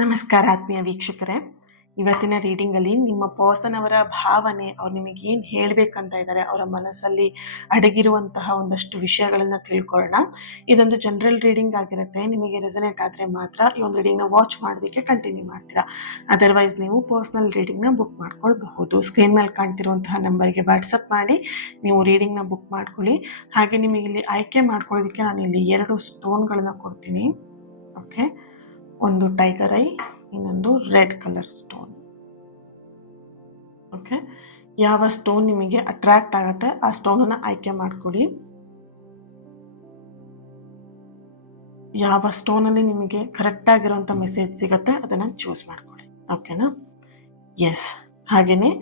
ನಮಸ್ಕಾರ ಆತ್ಮೀಯ ವೀಕ್ಷಕರೇ. ಇವತ್ತಿನ ರೀಡಿಂಗಲ್ಲಿ ನಿಮ್ಮ ಪರ್ಸನ್ ಅವರ ಭಾವನೆ, ಅವ್ರು ನಿಮಗೆ ಏನು ಹೇಳಬೇಕಂತ ಇದ್ದಾರೆ, ಅವರ ಮನಸ್ಸಲ್ಲಿ ಅಡಗಿರುವಂತಹ ಒಂದಷ್ಟು ವಿಷಯಗಳನ್ನು ತಿಳ್ಕೊಳ್ಳೋಣ. ಇದೊಂದು ಜನರಲ್ ರೀಡಿಂಗ್ ಆಗಿರುತ್ತೆ. ನಿಮಗೆ ರೆಸನೇಟ್ ಆದರೆ ಮಾತ್ರ ಈ ಒಂದು ರೀಡಿಂಗ್ನ ವಾಚ್ ಮಾಡೋದಕ್ಕೆ ಕಂಟಿನ್ಯೂ ಮಾಡ್ತೀರಾ. ಅದರ್ವೈಸ್ ನೀವು ಪರ್ಸ್ನಲ್ ರೀಡಿಂಗ್ನ ಬುಕ್ ಮಾಡ್ಕೊಳ್ಬಹುದು. ಸ್ಕ್ರೀನ್ ಮೇಲೆ ಕಾಣ್ತಿರುವಂತಹ ನಂಬರ್ಗೆ ವಾಟ್ಸಪ್ ಮಾಡಿ ನೀವು ರೀಡಿಂಗ್ನ ಬುಕ್ ಮಾಡ್ಕೊಳ್ಳಿ. ಹಾಗೆ ನಿಮಗೆ ಇಲ್ಲಿ ಆಯ್ಕೆ ಮಾಡ್ಕೊಳ್ಳೋದಕ್ಕೆ ನಾನು ಇಲ್ಲಿ 2 ಸ್ಟೋನ್ಗಳನ್ನ ಕೊಡ್ತೀನಿ. ಓಕೆ, ಒಂದು ಟೈಗರ್ ಐ, ಇನ್ನೊಂದು ರೆಡ್ ಕಲರ್ ಸ್ಟೋನ್. ಓಕೆ, ಯಾವ ಸ್ಟೋನ್ ನಿಮಗೆ ಅಟ್ರಾಕ್ಟ್ ಆಗುತ್ತೆ ಆ ಸ್ಟೋನನ್ನು ಆಯ್ಕೆ ಮಾಡ್ಕೊಳ್ಳಿ. ಯಾವ ಸ್ಟೋನಲ್ಲಿ ನಿಮಗೆ ಕರೆಕ್ಟ್ ಆಗಿರುವಂಥ ಮೆಸೇಜ್ ಸಿಗುತ್ತೆ ಅದನ್ನು ಚೂಸ್ ಮಾಡ್ಕೊಳ್ಳಿ. ಓಕೆನಾ? ಎಸ್. ಹಾಗೆಯೇ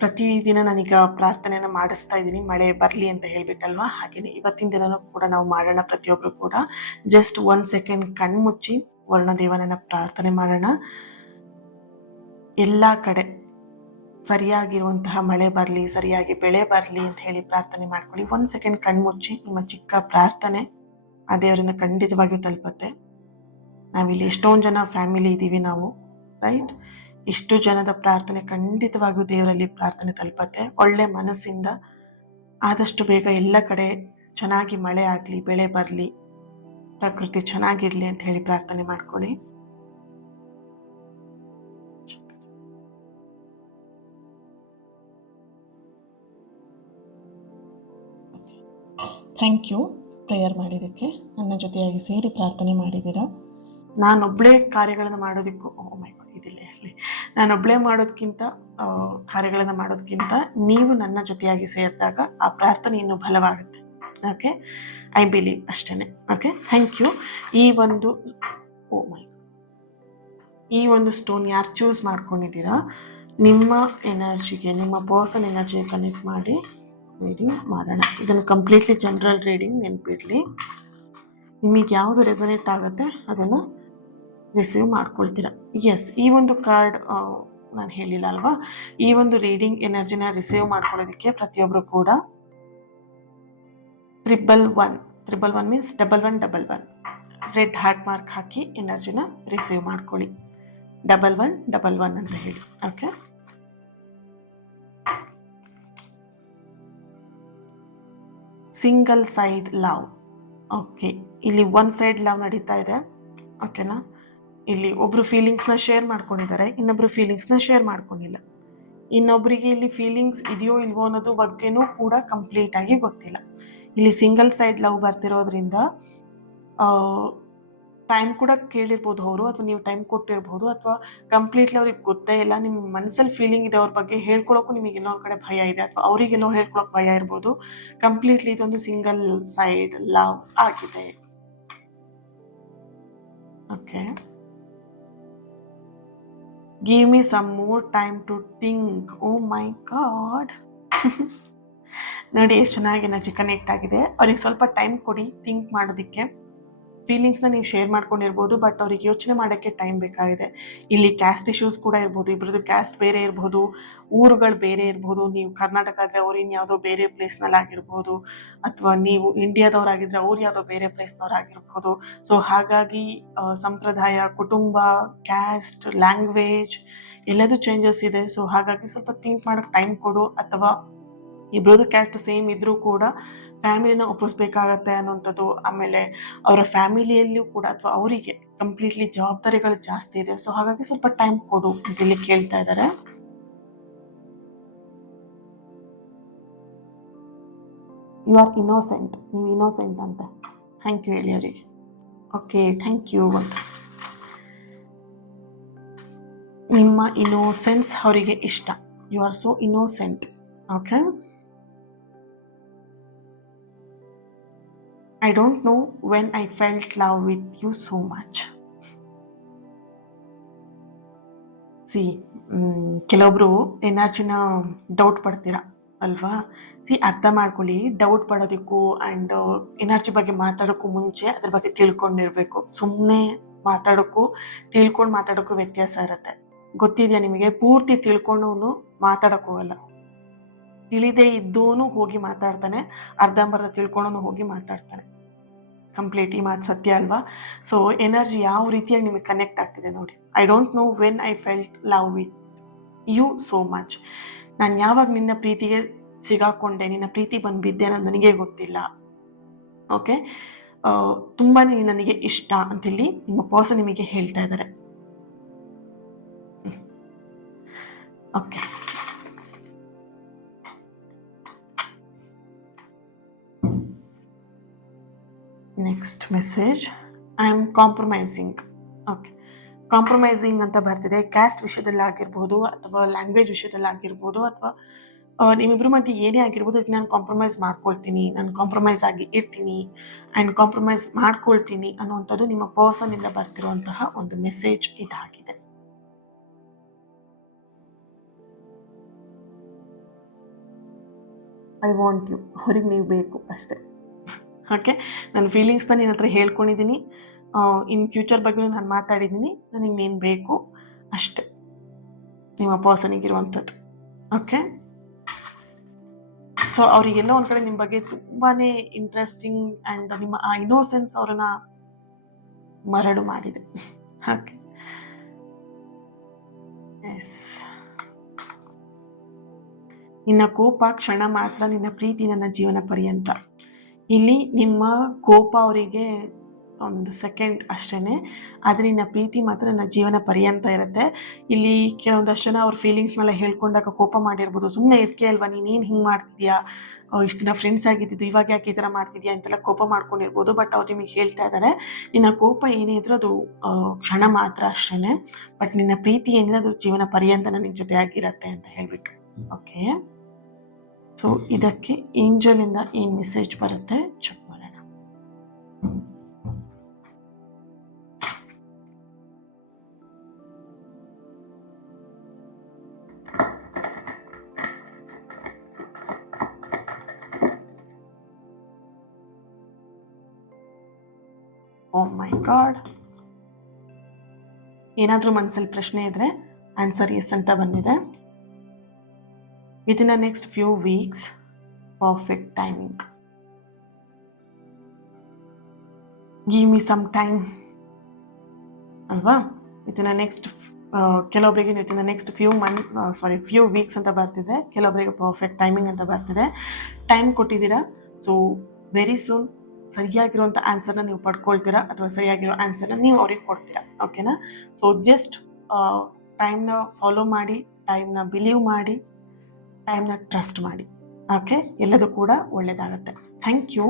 ಪ್ರತಿದಿನ ನಾನೀಗ ಪ್ರಾರ್ಥನೆಯನ್ನು ಮಾಡಿಸ್ತಾ ಇದ್ದೀನಿ, ಮಳೆ ಬರಲಿ ಅಂತ ಹೇಳ್ಬಿಟ್ಟಲ್ವಾ. ಹಾಗೆಯೇ ಇವತ್ತಿನ ದಿನನೂ ಕೂಡ ನಾವು ಮಾಡೋಣ. ಪ್ರತಿಯೊಬ್ಬರು ಕೂಡ ಜಸ್ಟ್ 1 ಸೆಕೆಂಡ್ ಕಣ್ಮುಚ್ಚಿ ವರ್ಣದೇವನನ್ನ ಪ್ರಾರ್ಥನೆ ಮಾಡೋಣ. ಎಲ್ಲ ಕಡೆ ಸರಿಯಾಗಿರುವಂತಹ ಮಳೆ ಬರಲಿ, ಸರಿಯಾಗಿ ಬೆಳೆ ಬರಲಿ ಅಂತ ಹೇಳಿ ಪ್ರಾರ್ಥನೆ ಮಾಡ್ಕೊಳ್ಳಿ. 1 ಸೆಕೆಂಡ್ ಕಣ್ಮುಚ್ಚಿ. ನಿಮ್ಮ ಚಿಕ್ಕ ಪ್ರಾರ್ಥನೆ ಆ ದೇವರನ್ನ ಖಂಡಿತವಾಗಿಯೂ ತಲುಪುತ್ತೆ. ನಾವಿಲ್ಲಿ ಎಷ್ಟೊಂದು ಜನ ಫ್ಯಾಮಿಲಿ ಇದ್ದೀವಿ ನಾವು, ರೈಟ್? ಇಷ್ಟು ಜನದ ಪ್ರಾರ್ಥನೆ ಖಂಡಿತವಾಗಿಯೂ ದೇವರಲ್ಲಿ ಪ್ರಾರ್ಥನೆ ತಲುಪತ್ತೆ. ಒಳ್ಳೆ ಮನಸ್ಸಿಂದ ಆದಷ್ಟು ಬೇಗ ಎಲ್ಲ ಕಡೆ ಚೆನ್ನಾಗಿ ಮಳೆ ಆಗಲಿ, ಬೆಳೆ ಬರಲಿ, ಪ್ರಕೃತಿ ಚೆನ್ನಾಗಿರಲಿ ಅಂತ ಹೇಳಿ ಪ್ರಾರ್ಥನೆ ಮಾಡ್ಕೊಳ್ಳಿ. ಥ್ಯಾಂಕ್ ಯು ಪ್ರೇಯರ್ ಮಾಡಿದ್ದಕ್ಕೆ. ನನ್ನ ಜೊತೆಯಾಗಿ ಸೇರಿ ಪ್ರಾರ್ಥನೆ ಮಾಡಿದ್ದೀರಾ. ನಾನೊಬ್ಬಳೇ ಕಾರ್ಯಗಳನ್ನು ಮಾಡೋದಕ್ಕೂ ಇದಿಲ್ಲ ಇರಲಿ. ನಾನೊಬ್ಬಳೇ ಮಾಡೋದಕ್ಕಿಂತ ಕಾರ್ಯಗಳನ್ನು ಮಾಡೋದಕ್ಕಿಂತ ನೀವು ನನ್ನ ಜೊತೆಯಾಗಿ ಸೇರಿದಾಗ ಆ ಪ್ರಾರ್ಥನೆ ಇನ್ನೂ ಬಲವಾಗುತ್ತೆ. ಓಕೆ, ಐ ಬಿಲೀವ್ ಅಷ್ಟೇ. Okay, thank you. ಈ ಒಂದು ಸ್ಟೋನ್ ಯಾರು ಚೂಸ್ ಮಾಡ್ಕೊಂಡಿದ್ದೀರಾ, ನಿಮ್ಮ ಎನರ್ಜಿಗೆ, ನಿಮ್ಮ ಪರ್ಸನ್ ಎನರ್ಜಿಗೆ ಕನೆಕ್ಟ್ ಮಾಡಿ ರೀಡಿಂಗ್ ಮಾಡೋಣ. ಇದನ್ನು ಕಂಪ್ಲೀಟ್ಲಿ ಜನರಲ್ ರೀಡಿಂಗ್, ನೆನಪಿರಲಿ. ನಿಮಗೆ ಯಾವುದು ರೆಸನೇಟ್ ಆಗುತ್ತೆ ಅದನ್ನು ರಿಸೀವ್ ಮಾಡ್ಕೊಳ್ತೀರಾ. ಎಸ್, ಈ ಒಂದು ಕಾರ್ಡ್ ನಾನು ಹೇಳಿಲ್ಲ ಅಲ್ವಾ, ಈ ಒಂದು ರೀಡಿಂಗ್ ಎನರ್ಜಿನ ರಿಸೀವ್ ಮಾಡ್ಕೊಳ್ಳೋದಕ್ಕೆ ಪ್ರತಿಯೊಬ್ಬರು ಕೂಡ 111 ಮೀನ್ಸ್ 1111 ರೆಡ್ ಹಾರ್ಟ್ ಮಾರ್ಕ್ ಹಾಕಿ ಎನರ್ಜಿನ ರಿಸೀವ್ ಮಾಡ್ಕೊಳ್ಳಿ. 1111 ಅಂತ ಹೇಳಿ. Okay, single side love. Okay, ಇಲ್ಲಿ 1 ಸೈಡ್ ಲವ್ ನಡೀತಾ ಇದೆ. ಓಕೆನಾ? ಇಲ್ಲಿ ಒಬ್ರು ಫೀಲಿಂಗ್ಸ್ನ ಶೇರ್ ಮಾಡ್ಕೊಂಡಿದ್ದಾರೆ, ಇನ್ನೊಬ್ರು ಫೀಲಿಂಗ್ಸ್ನ ಶೇರ್ ಮಾಡ್ಕೊಂಡಿಲ್ಲ. ಇನ್ನೊಬ್ಬರಿಗೆ ಇಲ್ಲಿ ಫೀಲಿಂಗ್ಸ್ ಇದೆಯೋ ಇಲ್ವೋ ಅನ್ನೋದು ಬಗ್ಗೆನೂ ಕೂಡ ಕಂಪ್ಲೀಟ್ ಆಗಿ ಗೊತ್ತಿಲ್ಲ. ಇಲ್ಲಿ ಸಿಂಗಲ್ ಸೈಡ್ ಲವ್ ಬರ್ತಿರೋದ್ರಿಂದ ಟೈಮ್ ಕೂಡ ಕೇಳಿರ್ಬೋದು ಅವರು, ಅಥವಾ ನೀವು ಟೈಮ್ ಕೊಟ್ಟಿರ್ಬೋದು, ಅಥವಾ ಕಂಪ್ಲೀಟ್ಲಿ ಅವ್ರಿಗೆ ಗೊತ್ತೇ ಇಲ್ಲ. ನಿಮ್ಮ ಮನಸ್ಸಲ್ಲಿ ಫೀಲಿಂಗ್ ಇದೆ ಅವ್ರ ಬಗ್ಗೆ, ಹೇಳ್ಕೊಳಕ್ಕೂ ನಿಮಗೆ ಎಲ್ಲೋ ಕಡೆ ಭಯ ಇದೆ, ಅಥವಾ ಅವರಿಗೆಲ್ಲೋ ಹೇಳ್ಕೊಳಕ್ಕೆ ಭಯ ಇರ್ಬೋದು. ಕಂಪ್ಲೀಟ್ಲಿ ಇದೊಂದು ಸಿಂಗಲ್ ಸೈಡ್ ಲವ್ ಆಗಿದೆ. Okay, give me some more time to think. Oh my God, ನೋಡಿ ಎಷ್ಟು ಚೆನ್ನಾಗಿ ಎನರ್ಜಿ ಕನೆಕ್ಟ್ ಆಗಿದೆ. ಅವ್ರಿಗೆ ಸ್ವಲ್ಪ ಟೈಮ್ ಕೊಡಿ ಥಿಂಕ್ ಮಾಡೋದಕ್ಕೆ. ಫೀಲಿಂಗ್ಸ್ನ ನೀವು ಶೇರ್ ಮಾಡ್ಕೊಂಡಿರ್ಬೋದು, ಬಟ್ ಅವ್ರಿಗೆ ಯೋಚನೆ ಮಾಡೋಕ್ಕೆ ಟೈಮ್ ಬೇಕಾಗಿದೆ. ಇಲ್ಲಿ ಕ್ಯಾಸ್ಟ್ ಇಶ್ಯೂಸ್ ಕೂಡ ಇರ್ಬೋದು, ಇಬ್ಬರದ್ದು ಕ್ಯಾಸ್ಟ್ ಬೇರೆ ಇರ್ಬೋದು, ಊರುಗಳು ಬೇರೆ ಇರ್ಬೋದು. ನೀವು ಕರ್ನಾಟಕ ಆದರೆ ಅವ್ರು ಇನ್ಯಾವುದೋ ಬೇರೆ ಪ್ಲೇಸ್ನಲ್ಲಿ ಆಗಿರ್ಬೋದು, ಅಥವಾ ನೀವು ಇಂಡಿಯಾದವ್ರಾಗಿದ್ದರೆ ಅವ್ರು ಯಾವುದೋ ಬೇರೆ ಪ್ಲೇಸ್ನವ್ರಾಗಿರ್ಬೋದು. ಸೊ ಹಾಗಾಗಿ ಸಂಪ್ರದಾಯ, ಕುಟುಂಬ, ಕ್ಯಾಸ್ಟ್, ಲ್ಯಾಂಗ್ವೇಜ್ ಎಲ್ಲದೂ ಚೇಂಜಸ್ ಇದೆ. ಸೊ ಹಾಗಾಗಿ ಸ್ವಲ್ಪ ಥಿಂಕ್ ಮಾಡೋಕ್ಕೆ ಟೈಮ್ ಕೊಡು. ಅಥವಾ ಇಬ್ಬರದ್ದು ಕ್ಯಾಸ್ಟ್ ಸೇಮ್ ಇದ್ದರೂ ಕೂಡ ಫ್ಯಾಮಿಲಿನ ಒಪ್ಪಿಸ್ಬೇಕಾಗತ್ತೆ ಅನ್ನೋಂಥದ್ದು. ಆಮೇಲೆ ಅವರ ಫ್ಯಾಮಿಲಿಯಲ್ಲಿಯೂ ಕೂಡ, ಅಥವಾ ಅವರಿಗೆ ಕಂಪ್ಲೀಟ್ಲಿ ಜವಾಬ್ದಾರಿಗಳು ಜಾಸ್ತಿ ಇದೆ. ಸೊ ಹಾಗಾಗಿ ಸ್ವಲ್ಪ ಟೈಮ್ ಕೊಡು ಅಂತ ಇಲ್ಲಿ ಕೇಳ್ತಾ ಇದ್ದಾರೆ. ಯು ಆರ್ ಇನ್ನೋಸೆಂಟ್, ನೀವು ಇನ್ನೋಸೆಂಟ್ ಅಂತ ಥ್ಯಾಂಕ್ ಯು ಹೇಳಿ ಅವರಿಗೆ. ಓಕೆ, ಥ್ಯಾಂಕ್ ಯು ಅಂತ. ನಿಮ್ಮ ಇನ್ನೋಸೆನ್ಸ್ ಅವರಿಗೆ ಇಷ್ಟ. You are so innocent. Okay, I don't know when I felt love with you so much. ಕೆಲವೊಬ್ರು ಎನರ್ಜಿನ ಡೌಟ್ ಪಡ್ತೀರಾ ಅಲ್ವಾ? ಅರ್ಥ ಮಾಡ್ಕೊಳ್ಳಿ. ಡೌಟ್ ಪಡೋದಕ್ಕೂ ಆ್ಯಂಡ್ ಎನರ್ಜಿ ಬಗ್ಗೆ ಮಾತಾಡೋಕ್ಕೂ ಮುಂಚೆ ಅದ್ರ ಬಗ್ಗೆ ತಿಳ್ಕೊಂಡಿರ್ಬೇಕು. ಸುಮ್ಮನೆ ಮಾತಾಡೋಕ್ಕೂ ತಿಳ್ಕೊಂಡು ಮಾತಾಡೋಕ್ಕೂ ವ್ಯತ್ಯಾಸ ಇರುತ್ತೆ. ಗೊತ್ತಿದೆಯಾ ನಿಮಗೆ? ಪೂರ್ತಿ ತಿಳ್ಕೊಂಡು ಮಾತಾಡೋಕ್ಕೆ ಹೋಗಲ್ಲ. ತಿಳಿದೇ ಇದ್ದೋನು ಹೋಗಿ ಮಾತಾಡ್ತಾನೆ, ಅರ್ಧಂಬರ್ಧ ತಿಳ್ಕೊಂಡು ಹೋಗಿ ಮಾತಾಡ್ತಾನೆ. ಕಂಪ್ಲೀಟ್. ಈ ಮಾತು ಸತ್ಯ ಅಲ್ವಾ? ಸೊ ಎನರ್ಜಿ ಯಾವ ರೀತಿಯಾಗಿ ನಿಮಗೆ ಕನೆಕ್ಟ್ ಆಗ್ತಿದೆ ನೋಡಿ. I don't know when I felt love with you so much. ನಾನು ಯಾವಾಗ ನಿನ್ನ ಪ್ರೀತಿಗೆ ಸಿಗಾಕೊಂಡೆ, ನಿನ್ನ ಪ್ರೀತಿ ಬಂದು ಬಿದ್ದೆ ಅನ್ನೋದು ನನಗೆ ಗೊತ್ತಿಲ್ಲ. ಓಕೆ, ತುಂಬಾ ನನಗೆ ಇಷ್ಟ ಅಂತಿಲ್ಲಿ ನಿಮ್ಮ ಪರ್ಸನ್ ನಿಮಗೆ ಹೇಳ್ತಾ ಇದ್ದಾರೆ. Okay, next message. I am compromising. Okay, compromising ಅಂತ ಬರ್ತಿದೆ. ಕ್ಯಾಸ್ಟ್ ವಿಷಯದಲ್ಲಿ ಆಗಿರ್ಬೋದು, ಅಥವಾ ಲ್ಯಾಂಗ್ವೇಜ್ ವಿಷಯದಲ್ಲಿ ಆಗಿರ್ಬೋದು, ಅಥವಾ ನಿಮ್ಮಿಬ್ಬರ ಮಧ್ಯೆ ಏನೇ ಆಗಿರ್ಬೋದು, ಇದು ನಾನು ಕಾಂಪ್ರಮೈಸ್ ಮಾಡ್ಕೊಳ್ತೀನಿ, ನಾನು ಕಾಂಪ್ರಮೈಸ್ ಆಗಿ ಇರ್ತೀನಿ ಆ್ಯಂಡ್ ಕಾಂಪ್ರಮೈಸ್ ಮಾಡ್ಕೊಳ್ತೀನಿ ಅನ್ನುವಂಥದ್ದು ನಿಮ್ಮ ಪರ್ಸನ್ನಿಂದ ಬರ್ತಿರುವಂತಹ ಒಂದು ಮೆಸೇಜ್ ಇದಾಗಿದೆ. ಐ ವಾಂಟ್ ಯು, ಅವ್ರಿಗೆ ನೀವು ಬೇಕು ಅಷ್ಟೇ. ಓಕೆ, ನನ್ನ ಫೀಲಿಂಗ್ಸ್ನ ನಿನ್ನ ಹತ್ರ ಹೇಳ್ಕೊಂಡಿದ್ದೀನಿ. ಇನ್ ಫ್ಯೂಚರ್ ಬಗ್ಗೆ ನಾನು ಮಾತಾಡಿದ್ದೀನಿ. ನನಗೆ ನೀನು ಬೇಕು ಅಷ್ಟೆ, ನಿಮ್ಮ ಪರ್ಸನಿಗಿರುವಂಥದ್ದು. ಓಕೆ, ಸೊ ಅವರಿಗೆಲ್ಲ ಒಂದು ಕಡೆ ನಿಮ್ಮ ಬಗ್ಗೆ ತುಂಬಾ ಇಂಟ್ರೆಸ್ಟಿಂಗ್ ಆ್ಯಂಡ್ ನಿಮ್ಮ ಆ ಇನ್ನೋಸೆನ್ಸ್ ಅವ್ರನ್ನ ಮರಳು ಮಾಡಿದೆ. Okay, yes. ನಿನ್ನ ಕೋಪ ಕ್ಷಣ ಮಾತ್ರ, ನಿನ್ನ ಪ್ರೀತಿ ನನ್ನ ಜೀವನ ಪರ್ಯಂತ. ಇಲ್ಲಿ ನಿಮ್ಮ ಕೋಪ ಅವರಿಗೆ ಒಂದು ಸೆಕೆಂಡ್ ಅಷ್ಟೇ, ಆದರೆ ನಿನ್ನ ಪ್ರೀತಿ ಮಾತ್ರ ನನ್ನ ಜೀವನ ಪರ್ಯಂತ ಇರುತ್ತೆ. ಇಲ್ಲಿ ಕೆಲವೊಂದಷ್ಟು ಜನ ಅವ್ರ ಫೀಲಿಂಗ್ಸ್ನೆಲ್ಲ ಹೇಳ್ಕೊಂಡಾಗ ಕೋಪ ಮಾಡಿರ್ಬೋದು. ಸುಮ್ಮನೆ ಇರ್ತೀಯ ಅಲ್ವಾ, ನೀನೇನು ಹಿಂಗೆ ಮಾಡ್ತಿದ್ಯಾ, ಇಷ್ಟು ದಿನ ಫ್ರೆಂಡ್ಸ್ ಆಗಿದ್ದು ಇವಾಗ ಯಾಕೆ ಈ ಥರ ಮಾಡ್ತಿದ್ಯಾ ಅಂತೆಲ್ಲ ಕೋಪ ಮಾಡ್ಕೊಂಡಿರ್ಬೋದು. ಬಟ್ ಅವ್ರು ನಿಮಗೆ ಹೇಳ್ತಾ ಇದ್ದಾರೆ, ನಿನ್ನ ಕೋಪ ಏನೇ ಇದ್ರೂ ಅದು ಕ್ಷಣ ಮಾತ್ರ ಅಷ್ಟೇ, ಬಟ್ ನಿನ್ನ ಪ್ರೀತಿ ಏನಿದೆ ಅದು ಜೀವನ ಪರ್ಯಂತ ನನಗೆ ಜೊತೆಯಾಗಿರುತ್ತೆ ಅಂತ ಹೇಳ್ಬಿಟ್ಟು. ಓಕೆ, ಸೊ ಇದಕ್ಕೆ ಏಂಜಲಿಂದ ಏನು ಮೆಸೇಜ್ ಬರುತ್ತೆ ಚೆಕ್ ಮಾಡೋಣ. ಓ ಮೈ ಗಾಡ್, ಏನಾದರೂ ಮನಸ್ಸಲ್ಲಿ ಪ್ರಶ್ನೆ ಇದ್ದರೆ ಆನ್ಸರ್ ಎಸ್ ಅಂತ ಬಂದಿದೆ. Within the next few weeks, perfect timing. Give me some time. ಅಲ್ವಾ? Within the next ಕೆಲವೊಬ್ಬರಿಗೆ within the next few months, few weeks ಅಂತ ಬರ್ತಿದ್ರೆ, ಕೆಲವೊಬ್ಬರಿಗೆ ಪರ್ಫೆಕ್ಟ್ ಟೈಮಿಂಗ್ ಅಂತ ಬರ್ತಿದೆ. ಟೈಮ್ ಕೊಟ್ಟಿದ್ದೀರಾ, ಸೊ ವೆರಿ ಸೂನ್ ಸರಿಯಾಗಿರುವಂಥ ಆನ್ಸರ್ನ ನೀವು ಪಡ್ಕೊಳ್ತೀರಾ, ಅಥವಾ ಸರಿಯಾಗಿರೋ ಆನ್ಸರ್ನ ನೀವು ಅವ್ರಿಗೆ ಕೊಡ್ತೀರಾ. ಓಕೆನಾ? ಸೊ ಜಸ್ಟ್ ಟೈಮ್ನ ಫಾಲೋ ಮಾಡಿ, ಟೈಮ್ನ ಬಿಲೀವ್ ಮಾಡಿ, ಟೈಮ್ನ ಟ್ರಸ್ಟ್ ಮಾಡಿ. ಓಕೆ, ಎಲ್ಲದೂ ಕೂಡ ಒಳ್ಳೆಯದಾಗತ್ತೆ. Thank you.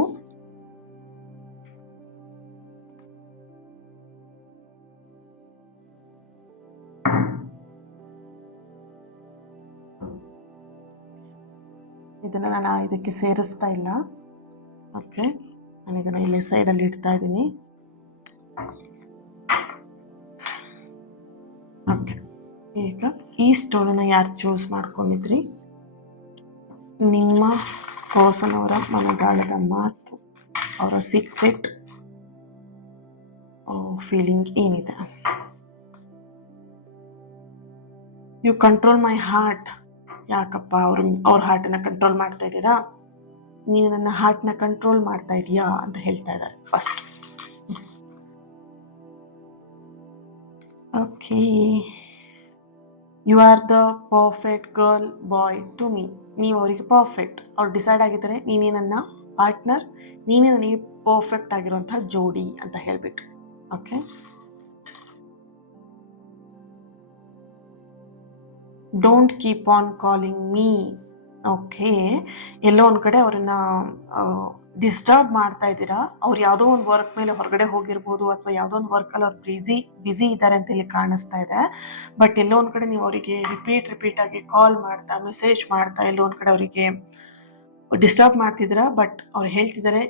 ಇದನ್ನು ನಾನು ಇದಕ್ಕೆ ಸೇರಿಸ್ತಾ ಇಲ್ಲ. ಓಕೆ, ನಾನೀಗ ಇಲ್ಲಿ ಸೈಡಲ್ಲಿ ಇಡ್ತಾ ಇದ್ದೀನಿ. ಓಕೆ, ಈಗ ಈ ಸ್ಟೋನನ್ನು ಯಾರು ಚೂಸ್ ಮಾಡ್ಕೊಂಡಿದ್ರಿ, ನಿಮ್ಮ ಪರ್ಸನ್ ಅವರ ಮನದಾಳದ ಮಾತು, ಅವರ ಸೀಕ್ರೆಟ್ ಫೀಲಿಂಗ್ ಏನಿದೆ. You control my heart. ಯಾಕಪ್ಪ ಅವ್ರ ಹಾರ್ಟನ್ನು ಕಂಟ್ರೋಲ್ ಮಾಡ್ತಾ ಇದ್ದೀರಾ? ನೀನು ನನ್ನ ಹಾರ್ಟ್ನ ಕಂಟ್ರೋಲ್ ಮಾಡ್ತಾ ಇದೀಯಾ ಅಂತ ಹೇಳ್ತಾ ಇದ್ದಾರೆ first. Okay, you are the perfect girl boy to me. ನೀವು ಅವರಿಗೆ ಪರ್ಫೆಕ್ಟ್. ಅವ್ರು ಡಿಸೈಡ್ ಆಗಿದ್ದಾರೆ, ನೀನೇ ನನ್ನ ಪಾರ್ಟ್ನರ್, ನೀನೇ ನನಗೆ ಪರ್ಫೆಕ್ಟ್ ಆಗಿರುವಂಥ ಜೋಡಿ ಅಂತ ಹೇಳಿಬಿಟ್ಟು. Okay, don't keep on calling me. Okay, ಎಲ್ಲೋ ಒಂದು ಕಡೆ ಅವರನ್ನು ಡಿಸ್ಟರ್ಬ್ ಮಾಡ್ತಾ ಇದ್ದೀರಾ. ಅವ್ರು ಯಾವುದೋ ಒಂದು ವರ್ಕ್ ಮೇಲೆ ಹೊರಗಡೆ ಹೋಗಿರ್ಬೋದು, ಅಥವಾ ಯಾವುದೋ ಒಂದು ವರ್ಕಲ್ಲಿ ಅವ್ರು ಬ್ಯುಸಿ ಇದ್ದಾರೆ ಅಂತ ಇಲ್ಲಿ ಕಾಣಿಸ್ತಾ ಇದೆ. ಬಟ್ ಎಲ್ಲೋ ಒಂದು ಕಡೆ ನೀವು ಅವರಿಗೆ ರಿಪೀಟ್ ಆಗಿ ಕಾಲ್ ಮಾಡ್ತಾ, ಮೆಸೇಜ್ ಮಾಡ್ತಾ, ಎಲ್ಲೋ ಒಂದು ಕಡೆ ಅವರಿಗೆ ಡಿಸ್ಟರ್ಬ್ ಮಾಡ್ತಿದ್ದೀರಾ. ಬಟ್ ಅವ್ರು ಹೇಳ್ತಿದ್ದಾರೆ,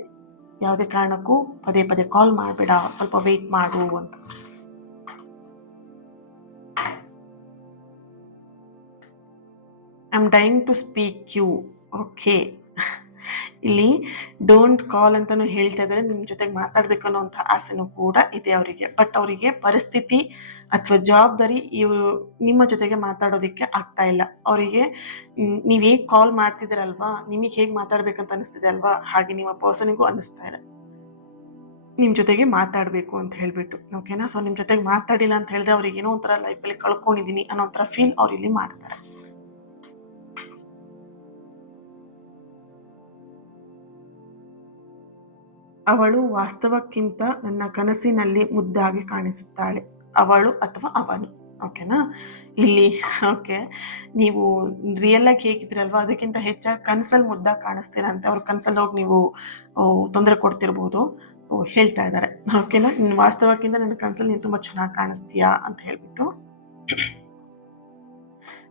ಯಾವುದೇ ಕಾರಣಕ್ಕೂ ಪದೇ ಕಾಲ್ ಮಾಡಬೇಡ, ಸ್ವಲ್ಪ ವೆಯ್ಟ್ ಮಾಡು ಅಂತ. I am dying to speak you. Okay, ಇಲ್ಲಿ ಡೋಂಟ್ ಕಾಲ್ ಅಂತಲೂ ಹೇಳ್ತಾ ಇದ್ದಾರೆ. ನಿಮ್ಮ ಜೊತೆಗೆ ಮಾತಾಡಬೇಕು ಅನ್ನೋಂಥ ಆಸೆನೂ ಕೂಡ ಇದೆ ಅವರಿಗೆ. ಬಟ್ ಅವರಿಗೆ ಪರಿಸ್ಥಿತಿ ಅಥವಾ ಜವಾಬ್ದಾರಿ ನಿಮ್ಮ ಜೊತೆಗೆ ಮಾತಾಡೋದಕ್ಕೆ ಆಗ್ತಾ ಇಲ್ಲ. ಅವರಿಗೆ ನೀವು ಹೇಗೆ ಕಾಲ್ ಮಾಡ್ತಿದ್ದೀರಲ್ವಾ, ನಿಮಗೆ ಹೇಗೆ ಮಾತಾಡ್ಬೇಕಂತ ಅನಿಸ್ತಿದೆ ಅಲ್ವಾ, ಹಾಗೆ ನಿಮ್ಮ ಪರ್ಸನಿಗೂ ಅನ್ನಿಸ್ತಾ ಇದೆ. ನಿಮ್ಮ ಜೊತೆಗೆ ಮಾತಾಡಬೇಕು ಅಂತ ಹೇಳಿಬಿಟ್ಟು, ಓಕೆನಾ. ಸೊ ನಿಮ್ಮ ಜೊತೆಗೆ ಮಾತಾಡಿಲ್ಲ ಅಂತ ಹೇಳಿದ್ರೆ ಅವ್ರಿಗೆ ಏನೋ ಒಂಥರ ಲೈಫಲ್ಲಿ ಕಳ್ಕೊಂಡಿದ್ದೀನಿ ಅನ್ನೋ ಒಂಥರ ಫೀಲ್ ಅವ್ರು ಇಲ್ಲಿ ಮಾಡ್ತಾರೆ. ಅವಳು ವಾಸ್ತವಕ್ಕಿಂತ ನನ್ನ ಕನಸಿನಲ್ಲಿ ಮುದ್ದಾಗಿ ಕಾಣಿಸುತ್ತಾಳೆ. ಅವಳು ಅಥವಾ ಅವನು, ಓಕೆನಾ. ಇಲ್ಲಿ ಓಕೆ, ನೀವು ರಿಯಲ್ ಆಗಿ ಹೇಗಿದ್ದೀರಲ್ವಾ ಅದಕ್ಕಿಂತ ಹೆಚ್ಚಾಗಿ ಕನಸಲ್ಲಿ ಮುದ್ದಾಗಿ ಕಾಣಿಸ್ತೀರಾ ಅಂತ. ಅವ್ರ ಕನಸಲ್ಲಿ ಹೋಗಿ ನೀವು ತೊಂದರೆ ಕೊಡ್ತಿರ್ಬೋದು. ಸೊ ಹೇಳ್ತಾ ಇದ್ದಾರೆ, ಓಕೆನಾ. ವಾಸ್ತವಕ್ಕಿಂತ ನನ್ನ ಕನಸಲ್ಲಿ ನೀನು ತುಂಬ ಚೆನ್ನಾಗಿ ಕಾಣಿಸ್ತೀಯಾ ಅಂತ ಹೇಳ್ಬಿಟ್ಟು.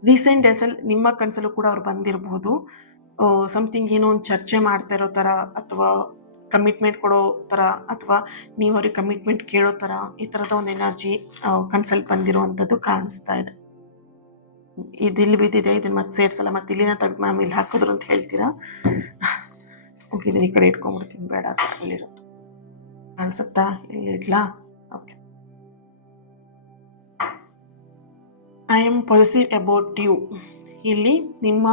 ರೀಸೆಂಟ್ ಡೇಸಲ್ಲಿ ನಿಮ್ಮ ಕನಸಲ್ಲೂ ಕೂಡ ಅವ್ರು ಬಂದಿರಬಹುದು. ಸಮಥಿಂಗ್ ಏನೋ ಒಂದು ಚರ್ಚೆ ಮಾಡ್ತಾ ಇರೋ ಥರ, ಅಥವಾ ಕಮಿಟ್ಮೆಂಟ್ ಕೊಡೋ ಥರ, ಅಥವಾ ನೀವು ಅವ್ರಿಗೆ ಕಮಿಟ್ಮೆಂಟ್ ಕೇಳೋ ಥರ, ಈ ಥರದ ಒಂದು ಎನರ್ಜಿ ಕನ್ಸಲ್ಟ್ ಬಂದಿರುವಂಥದ್ದು ಕಾಣಿಸ್ತಾ ಇದೆ. ಇದಿಲ್ಲಿ ಬಿದ್ದಿದೆ, ಇದನ್ನು ಮತ್ತೆ ಸೇರಿಸಲ್ಲ, ಮತ್ತೆ ಇಲ್ಲಿನ ತೆಗೆದು ಮ್ಯಾಮ್ ಇಲ್ಲಿ ಹಾಕಿದ್ರು ಅಂತ ಹೇಳ್ತೀರಾ. ಓಕೆ, ಇದನ್ನ ಈ ಕಡೆ ಇಟ್ಕೊಂಡ್ಬಿಡ್ತೀನಿ, ಬೇಡ ಇಲ್ಲಿರೋದು ಕಾಣಿಸುತ್ತಾ, ಇಲ್ಲಿ ಇಡ್ಲಾ. Okay. I am positive about you. ಇಲ್ಲಿ ನಿಮ್ಮ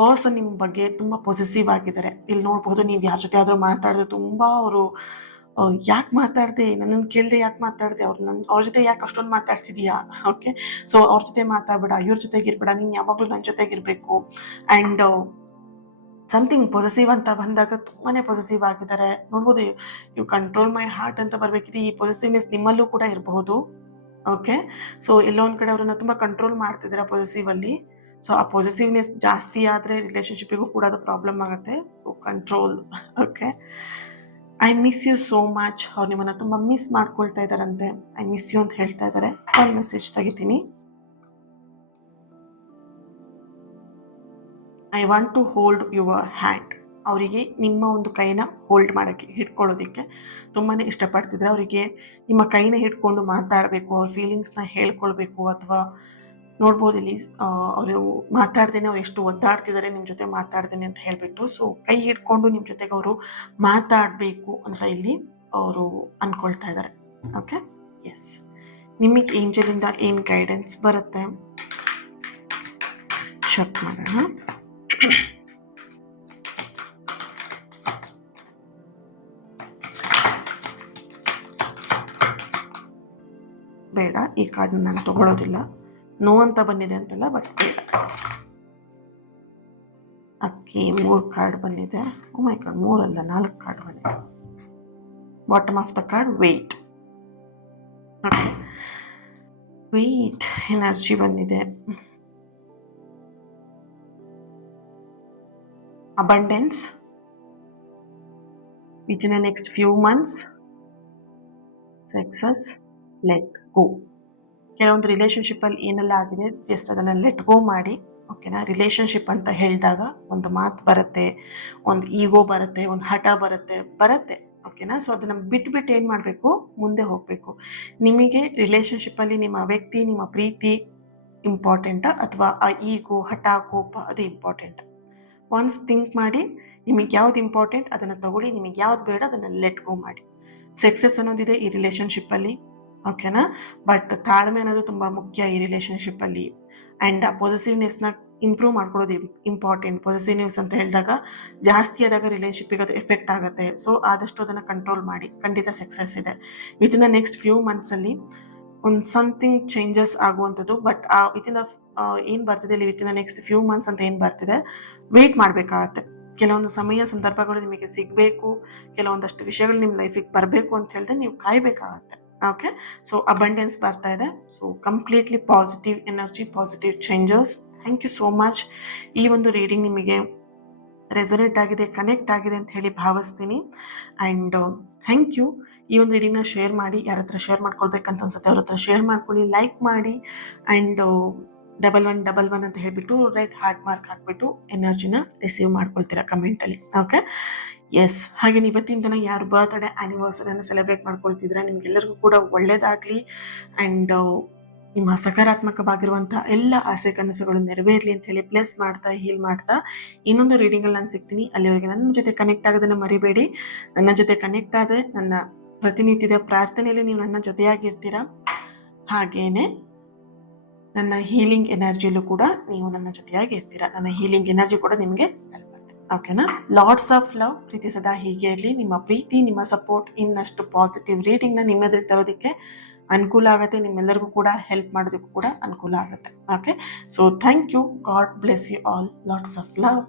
ಪರ್ಸನ್ ನಿಮ್ಮ ಬಗ್ಗೆ ತುಂಬ ಪೊಸೆಸಿವ್ ಆಗಿದ್ದಾರೆ. ಇಲ್ಲಿ ನೋಡ್ಬೋದು, ನೀವು ಯಾರ ಜೊತೆ ಆದರೂ ಮಾತಾಡಿದ್ರೆ ತುಂಬ ಅವರು ಯಾಕೆ ಮಾತಾಡಿದೆ, ನನ್ನನ್ನು ಕೇಳದೆ ಯಾಕೆ ಮಾತಾಡಿದೆ, ಅವ್ರ ಜೊತೆ ಯಾಕೆ ಅಷ್ಟೊಂದು ಮಾತಾಡ್ತಿದೀಯಾ, ಓಕೆ. ಸೊ ಅವ್ರ ಜೊತೆ ಮಾತಾಡಬೇಡ, ಇವ್ರ ಜೊತೆಗೆ ಇರಬೇಡ, ನೀನು ಯಾವಾಗಲೂ ನನ್ನ ಜೊತೆಗಿರಬೇಕು. ಆ್ಯಂಡ್ ಸಮಥಿಂಗ್ ಪೊಸೆಸಿವ್ ಅಂತ ಬಂದಾಗ ತುಂಬಾ ಪೊಸೆಸಿವ್ ಆಗಿದ್ದಾರೆ. ನೋಡ್ಬೋದು, ಯು ಕಂಟ್ರೋಲ್ ಮೈ ಹಾರ್ಟ್ ಅಂತ ಬರಬೇಕಿದೆ. ಈ ಪೊಸೆಸಿವ್ನೆಸ್ ನಿಮ್ಮಲ್ಲೂ ಕೂಡ ಇರಬಹುದು, ಓಕೆ. ಸೊ ಎಲ್ಲೋ ಒಂದು ಕಡೆ ಅವ್ರನ್ನ ತುಂಬ ಕಂಟ್ರೋಲ್ ಮಾಡ್ತಿದ್ದೀರಾ ಪೊಸೆಸಿವಲ್ಲಿ. ಸೊ ಆ ಪೊಸೆಸಿವ್ನೆಸ್ ಜಾಸ್ತಿ ಆದರೆ ರಿಲೇಷನ್ಶಿಪ್ಪಿಗೂ ಕೂಡ ಅದು ಪ್ರಾಬ್ಲಮ್ ಆಗುತ್ತೆ. So control, okay. I miss you so much. ಅವ್ರು ನಿಮ್ಮನ್ನು ತುಂಬ ಮಿಸ್ ಮಾಡ್ಕೊಳ್ತಾ ಇದ್ದಾರಂತೆ. ಐ ಮಿಸ್ ಯು ಅಂತ ಹೇಳ್ತಾ ಇದ್ದಾರೆ. ಕಾಲ್ ಮೆಸೇಜ್ ತೆಗಿತೀನಿ. I want to hold your hand. ಅವರಿಗೆ ನಿಮ್ಮ ಒಂದು ಕೈನ ಹೋಲ್ಡ್ ಮಾಡೋಕ್ಕೆ, ಹಿಡ್ಕೊಳ್ಳೋದಕ್ಕೆ ತುಂಬಾ ಇಷ್ಟಪಡ್ತಿದ್ರೆ. ಅವರಿಗೆ ನಿಮ್ಮ ಕೈನ ಹಿಡ್ಕೊಂಡು ಮಾತಾಡಬೇಕು, ಅವ್ರ ಫೀಲಿಂಗ್ಸ್ನ ಹೇಳ್ಕೊಳ್ಬೇಕು. ಅಥವಾ ನೋಡ್ಬೋದು ಇಲ್ಲಿ ಅವರು ಮಾತಾಡ್ದೇನೆ ಅವ್ರು ಎಷ್ಟು ಒದ್ದಾಡ್ತಿದ್ದಾರೆ ನಿಮ್ಮ ಜೊತೆ ಮಾತಾಡ್ದೇನೆ ಅಂತ ಹೇಳಿಬಿಟ್ಟು. ಸೊ ಕೈ ಹಿಡ್ಕೊಂಡು ನಿಮ್ಮ ಜೊತೆಗೆ ಅವರು ಮಾತಾಡಬೇಕು ಅಂತ ಇಲ್ಲಿ ಅವರು ಅಂದ್ಕೊಳ್ತಾ ಇದ್ದಾರೆ, ಓಕೆ. ಎಸ್, ನಿಮಗೆ ಏಂಜಲಿಂದ ಏನು ಗೈಡೆನ್ಸ್ ಬರುತ್ತೆ ಚೆಕ್ ಮಾಡೋಣ. ಬೇಡ, ಈ ಕಾರ್ಡ್ನ ನಾನು ತಗೊಳ್ಳೋದಿಲ್ಲ. ನೋ ಅಂತ ಬಂದಿದೆ ಅಂತಲ್ಲ, ಬಟ್ ಬೇಡ. ಅಕ್ಕಿ 3 ಕಾರ್ಡ್ ಬಂದಿದೆ. ಓ ಮೈ ಗಾಡ್, 3 ಅಲ್ಲ 4 ಕಾರ್ಡ್ ಬಂದಿದೆ. Bottom of the card wait, okay. Wait energy ಬಂದಿದೆ. abundance within the next few months, success, let go. ಕೆಲವೊಂದು ರಿಲೇಷನ್ಶಿಪ್ಪಲ್ಲಿ ಏನೆಲ್ಲ ಆಗಿದೆ ಜಸ್ಟ್ ಅದನ್ನು ಲೆಟ್ ಗೋ ಮಾಡಿ, ಓಕೆನಾ. ರಿಲೇಷನ್ಶಿಪ್ ಅಂತ ಹೇಳಿದಾಗ ಒಂದು ಮಾತು ಬರುತ್ತೆ, ಒಂದು ಈಗೋ ಬರುತ್ತೆ, ಒಂದು ಹಠ ಬರುತ್ತೆ, ಓಕೆನಾ. ಸೊ ಅದನ್ನು ಬಿಟ್ಬಿಟ್ಟು ಏನು ಮಾಡಬೇಕು, ಮುಂದೆ ಹೋಗಬೇಕು. ನಿಮಗೆ ರಿಲೇಷನ್ಶಿಪ್ಪಲ್ಲಿ ನಿಮ್ಮ ವ್ಯಕ್ತಿ, ನಿಮ್ಮ ಪ್ರೀತಿ ಇಂಪಾರ್ಟೆಂಟಾ, ಅಥವಾ ಆ ಈಗೋ, ಹಠ, ಕೋಪ ಅದು ಇಂಪಾರ್ಟೆಂಟ್? ಒನ್ಸ್ ಥಿಂಕ್ ಮಾಡಿ, ನಿಮಗೆ ಯಾವ್ದು ಇಂಪಾರ್ಟೆಂಟ್ ಅದನ್ನು ತಗೊಳ್ಳಿ, ನಿಮಗೆ ಯಾವ್ದು ಬೇಡ ಅದನ್ನು ಲೆಟ್ ಗೋ ಮಾಡಿ. ಸಕ್ಸಸ್ ಅನ್ನೋದಿದೆ ಈ ರಿಲೇಷನ್ಶಿಪ್ಪಲ್ಲಿ, ಓಕೆನಾ. ಬಟ್ ತಾಳ್ಮೆ ಅನ್ನೋದು ತುಂಬ ಮುಖ್ಯ ಈ ರಿಲೇಷನ್ಶಿಪ್ಪಲ್ಲಿ. ಆ್ಯಂಡ್ ಆ ಪಾಸಿಟಿವ್ನೆಸ್ನ ಇಂಪ್ರೂವ್ ಮಾಡ್ಕೊಳ್ಳೋದು ಇಂಪಾರ್ಟೆಂಟ್. ಪಾಸಿಟಿವ್ನೆಸ್ ಅಂತ ಹೇಳಿದಾಗ ಜಾಸ್ತಿ ಆದಾಗ ರಿಲೇಷನ್ಶಿಪ್ಪಿಗೆ ಅದು ಎಫೆಕ್ಟ್ ಆಗುತ್ತೆ. ಸೊ ಆದಷ್ಟು ಅದನ್ನು ಕಂಟ್ರೋಲ್ ಮಾಡಿ, ಖಂಡಿತ ಸಕ್ಸಸ್ ಇದೆ. ವಿತಿನ್ ದ ನೆಕ್ಸ್ಟ್ ಫ್ಯೂ ಮಂತ್ಸಲ್ಲಿ ಒಂದು ಸಮಥಿಂಗ್ ಚೇಂಜಸ್ ಆಗುವಂಥದ್ದು. ಬಟ್ ಆ ವಿತಿನ್ ದ ಏನು ಬರ್ತಿದೆ ಇಲ್ಲಿ, within the next few months ಅಂತ ಏನು ಬರ್ತಿದೆ, ವೆಯ್ಟ್ ಮಾಡಬೇಕಾಗತ್ತೆ. ಕೆಲವೊಂದು ಸಮಯ ಸಂದರ್ಭಗಳು ನಿಮಗೆ ಸಿಗಬೇಕು, ಕೆಲವೊಂದಷ್ಟು ವಿಷಯಗಳು ನಿಮ್ಮ ಲೈಫಿಗೆ ಬರಬೇಕು ಅಂತ ಹೇಳಿದ್ರೆ ನೀವು ಕಾಯಬೇಕಾಗತ್ತೆ, ಓಕೆ. ಸೊ ಅಬಂಡೆನ್ಸ್ ಬರ್ತಾ ಇದೆ. So completely positive energy, positive changes. Thank you so much. ಈ ಒಂದು ರೀಡಿಂಗ್ ನಿಮಗೆ ರೆಸೊನೇಟ್ ಆಗಿದೆ, ಕನೆಕ್ಟ್ ಆಗಿದೆ ಅಂತ ಹೇಳಿ ಭಾವಿಸ್ತೀನಿ. And thank you. ಈ ಒಂದು ರೀಡಿಂಗ್ನ ಶೇರ್ ಮಾಡಿ, ಯಾರ ಹತ್ರ ಶೇರ್ ಮಾಡ್ಕೊಳ್ಬೇಕಂತ ಅನ್ಸುತ್ತೆ ಅವ್ರ ಹತ್ರ ಶೇರ್ ಮಾಡ್ಕೊಳ್ಳಿ, ಲೈಕ್ ಮಾಡಿ. ಆ್ಯಂಡ್ 1111 ಅಂತ ಹೇಳ್ಬಿಟ್ಟು ರೆಡ್ ಹಾರ್ಟ್ ಮಾರ್ಕ್ ಹಾಕ್ಬಿಟ್ಟು ಎನರ್ಜಿನ ರಿಸೀವ್ ಮಾಡ್ಕೊಳ್ತೀರಾ ಕಮೆಂಟಲ್ಲಿ, ಓಕೆ. ಎಸ್, ಹಾಗೆ ಇವತ್ತಿನ ದಿನ ಯಾರು ಬರ್ತ್ಡೇ ಆ್ಯನಿವರ್ಸರಿಯನ್ನು ಸೆಲೆಬ್ರೇಟ್ ಮಾಡ್ಕೊಳ್ತಿದ್ರೆ ನಿಮಗೆಲ್ಲರಿಗೂ ಕೂಡ ಒಳ್ಳೆಯದಾಗಲಿ. ಆ್ಯಂಡ್ ನಿಮ್ಮ ಸಕಾರಾತ್ಮಕವಾಗಿರುವಂಥ ಎಲ್ಲ ಆಸೆ ಕನಸುಗಳು ನೆರವೇರಲಿ ಅಂತ ಹೇಳಿ ಪ್ಲೇಸ್ ಮಾಡ್ತಾ, ಹೀಲ್ ಮಾಡ್ತಾ ಇನ್ನೊಂದು ರೀಡಿಂಗಲ್ಲಿ ನಾನು ಸಿಗ್ತೀನಿ. ಅಲ್ಲಿವರೆಗೆ ನನ್ನ ಜೊತೆ ಕನೆಕ್ಟ್ ಆಗೋದನ್ನು ಮರಿಬೇಡಿ. ನನ್ನ ಜೊತೆ ಕನೆಕ್ಟ್ ಆದರೆ ನನ್ನ ಪ್ರತಿನಿತ್ಯದ ಪ್ರಾರ್ಥನೆಯಲ್ಲಿ ನೀವು ನನ್ನ ಜೊತೆಯಾಗಿರ್ತೀರಾ. ಹಾಗೇನೆ ನನ್ನ ಹೀಲಿಂಗ್ ಎನರ್ಜಿಯಲ್ಲೂ ಕೂಡ ನೀವು ನನ್ನ ಜೊತೆಯಾಗಿ ಇರ್ತೀರಾ. ನನ್ನ ಹೀಲಿಂಗ್ ಎನರ್ಜಿ ಕೂಡ ನಿಮಗೆ ತಲುಪುತ್ತೆ. ಓಕೆನಾ? Lots of love. ಪ್ರೀತಿ ಸದಾ ಹೀಗೆ ಇರಲಿ. ನಿಮ್ಮ ಪ್ರೀತಿ, ನಿಮ್ಮ ಸಪೋರ್ಟ್ ಇನ್ನಷ್ಟು ಪಾಸಿಟಿವ್ ರೀಡಿಂಗ್ನ ನಿಮ್ಮೆದುರಿಗೆ ತರೋದಕ್ಕೆ ಅನುಕೂಲ ಆಗುತ್ತೆ. ನಿಮ್ಮೆಲ್ಲರಿಗೂ ಕೂಡ ಹೆಲ್ಪ್ ಮಾಡೋದಕ್ಕೂ ಕೂಡ ಅನುಕೂಲ ಆಗುತ್ತೆ. Okay, so thank you. God bless you all. Lots of love.